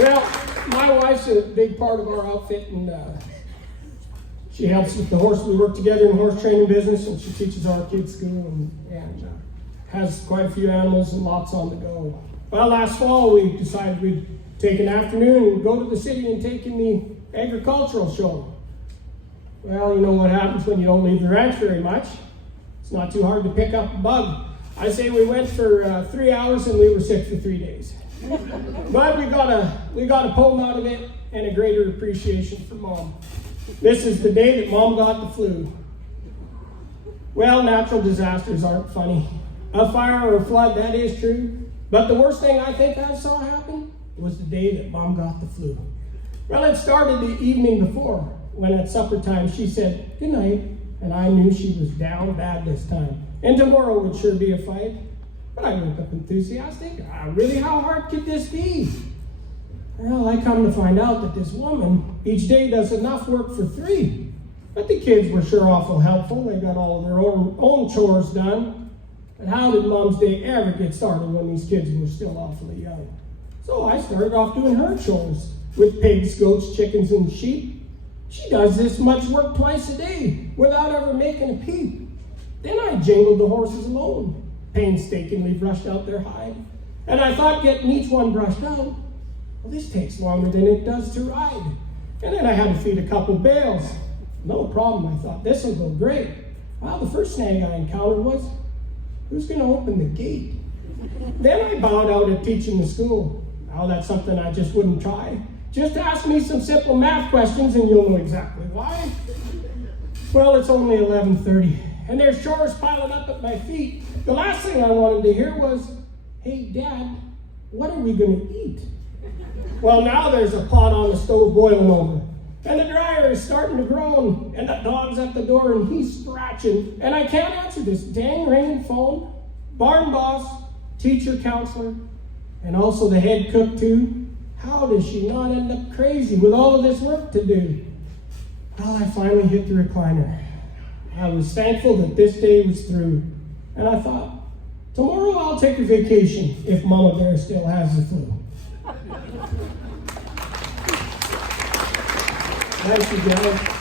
Well, my wife's a big part of our outfit, and she helps with the horse. We work together in the horse training business, and she teaches our kids school and has quite a few animals and lots on the go. Well, last fall we decided we'd take an afternoon and go to the city and take in the agricultural show. Well, you know what happens when you don't leave the ranch very much. It's not too hard to pick up a bug. I say we went for 3 hours and we were sick for 3 days. But we got a poem out of it and a greater appreciation for Mom. This is the day that Mom got the flu. Well, natural disasters aren't funny. A fire or a flood, that is true. But the worst thing I think I saw happen was the day that Mom got the flu. Well, it started the evening before, when at supper time she said, "Good night," and I knew she was down bad this time. And tomorrow would sure be a fight. But I woke up enthusiastic. Really, how hard could this be? Well, I come to find out that this woman each day does enough work for 3. But the kids were sure awful helpful. They got all of their own chores done. But how did Mom's day ever get started when these kids were still awfully young? So I started off doing her chores with pigs, goats, chickens, and sheep. She does this much work twice a day without ever making a peep. Then I jangled the horses alone, painstakingly brushed out their hide. And I thought getting each one brushed out, well, this takes longer than it does to ride. And then I had to feed a couple bales. No problem, I thought, this will go great. Well, the first snag I encountered was, who's going to open the gate? Then I bowed out at teaching the school. Well, that's something I just wouldn't try. Just ask me some simple math questions and you'll know exactly why. Well, it's only 11:30, and there's chores piling up at my feet. The last thing I wanted to hear was, "Hey, Dad, what are we going to eat?" Well, now there's a pot on the stove boiling over, and the dryer is starting to groan, and the dog's at the door and he's scratching, and I can't answer this dang ringing phone. Barn boss, teacher, counselor, and also the head cook too. How does she not end up crazy with all of this work to do? Well, I finally hit the recliner. I was thankful that this day was through. And I thought, tomorrow I'll take a vacation if Mama Bear still has the flu. Thank you, guys.